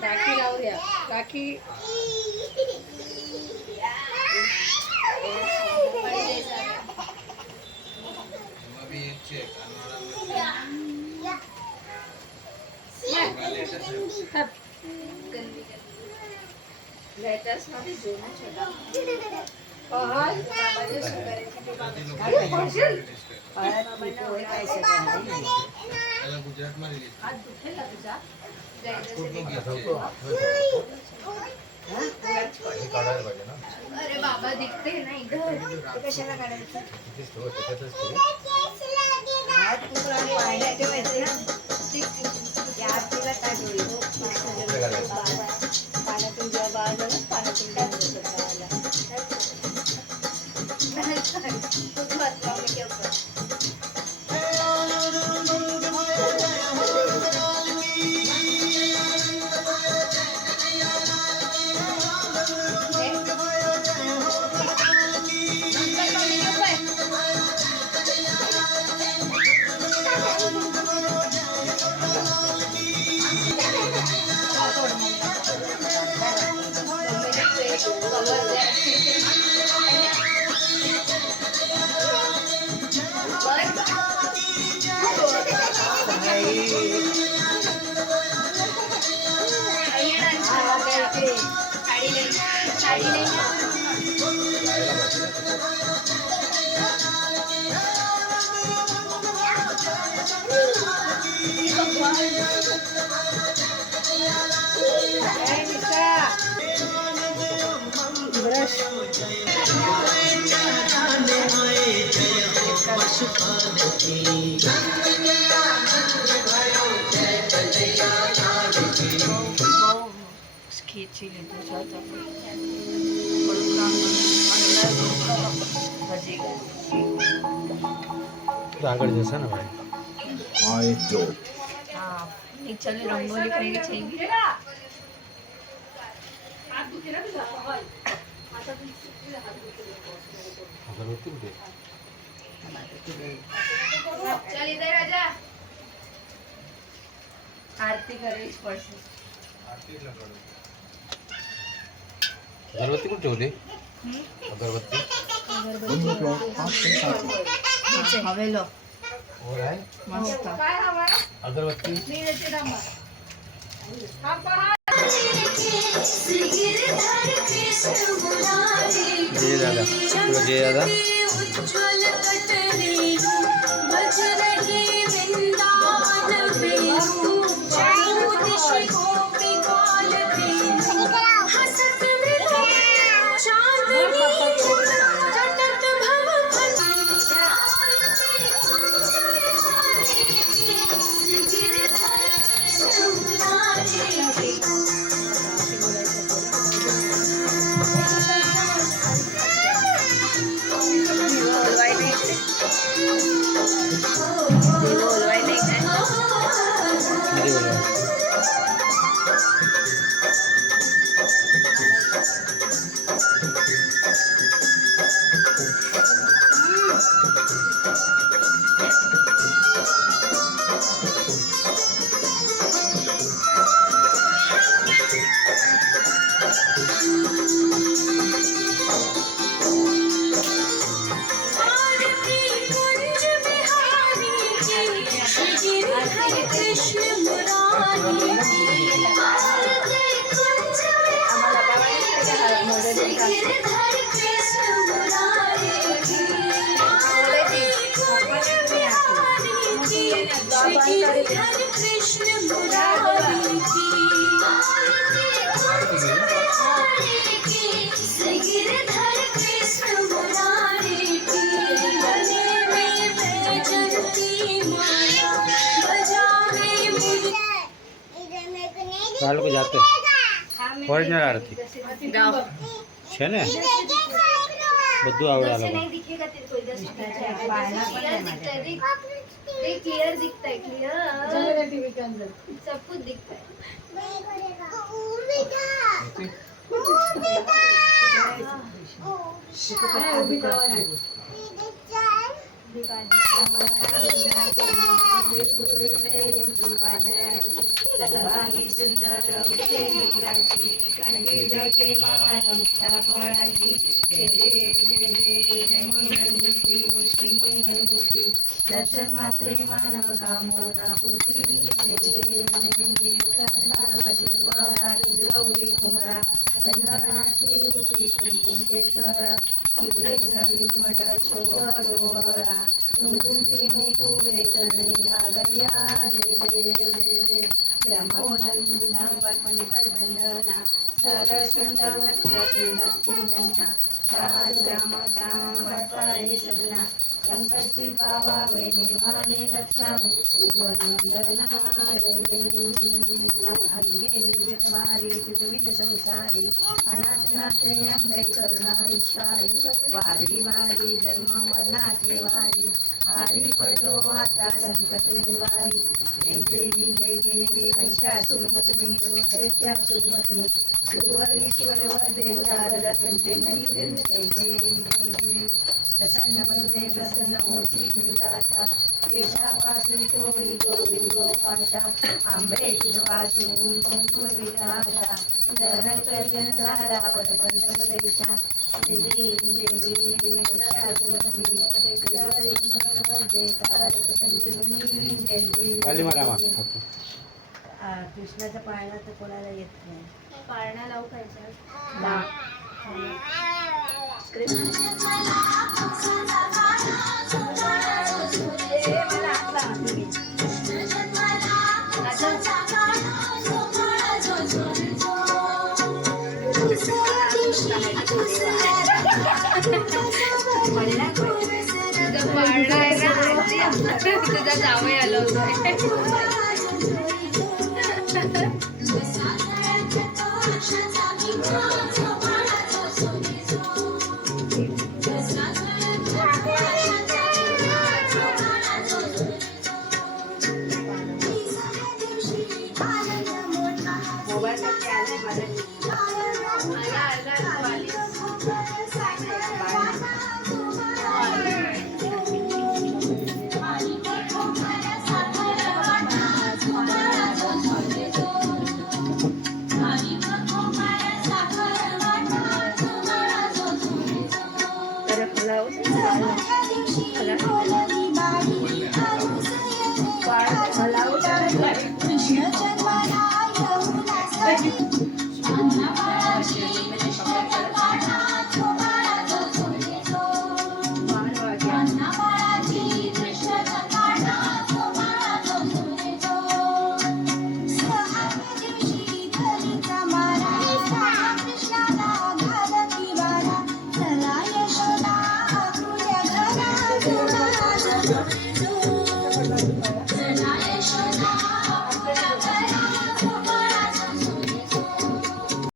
राखी लावूया राखी लेटेस्ट मध्ये जुना छोटा अरे बाबा दिखते ना इधर कशाला काढायचं पाण्यातून जेव्हा बाळ झालं पाण्यातून આગળ જશે ને ભાઈ चल रंगोली करेंगे चाहिए चल इधर आजा आरती करे अगरबत्ती कुठे ठेवली अगरबत्ती हवेलो मस्त अगरबत्ती जय दादा जय दादा ચાલો કે જાતે ઓરિજિનલ આરતી છે ને બધું આવડે આ લોકો क्लियर दिखता है क्लियर टीवी के अंदर सब कुछ दिखता है दर्शन मात्रे मानव कामना पूर्ती गौरी कुमरा चंदनाची रूपी कुंकुमेश्वरा इकडे जरी मठ छोडोरा तुमची मी कुबे चरणी लागल्या जय जय जय जय ब्रह्मोदंडमणि वंदना सरसंदवत्तिनत्तिनन्ना रामचा वटपाळे सदना संकष्टी पावावे निर्वाणे रक्षावे सुवर्णवंदना जय जय अग्ने दुर्गतवारी तुझविद संसारी अनाथनाथे अंबे करुणा ईश्वरी वारी वारी जन्म वर्णाचे वारी हारी पडलो आता संकट निवारी जय देवी महिषासुरमर्दिनी दैत्यासुरमर्दिनी सुरवरीश्वर वदेता संतनी जय देवी प्रसन्न वदने प्रसन्न होशी निराशा केशापासून तोडी गोरी गोपाशा आंबे तुझवासून कोणतून विलाशा धरण कल्याण झाला पदपंचदेशा देवी देवी महिषासुरमर्दिनी दैत्यासुरमर्दिनी वदेता संतनी जय खाली मारा देवी कृष्णाच्या पाळणा तर कोणाला येत नाही पाळणा लावू पाहिजे तुझा जावई आलो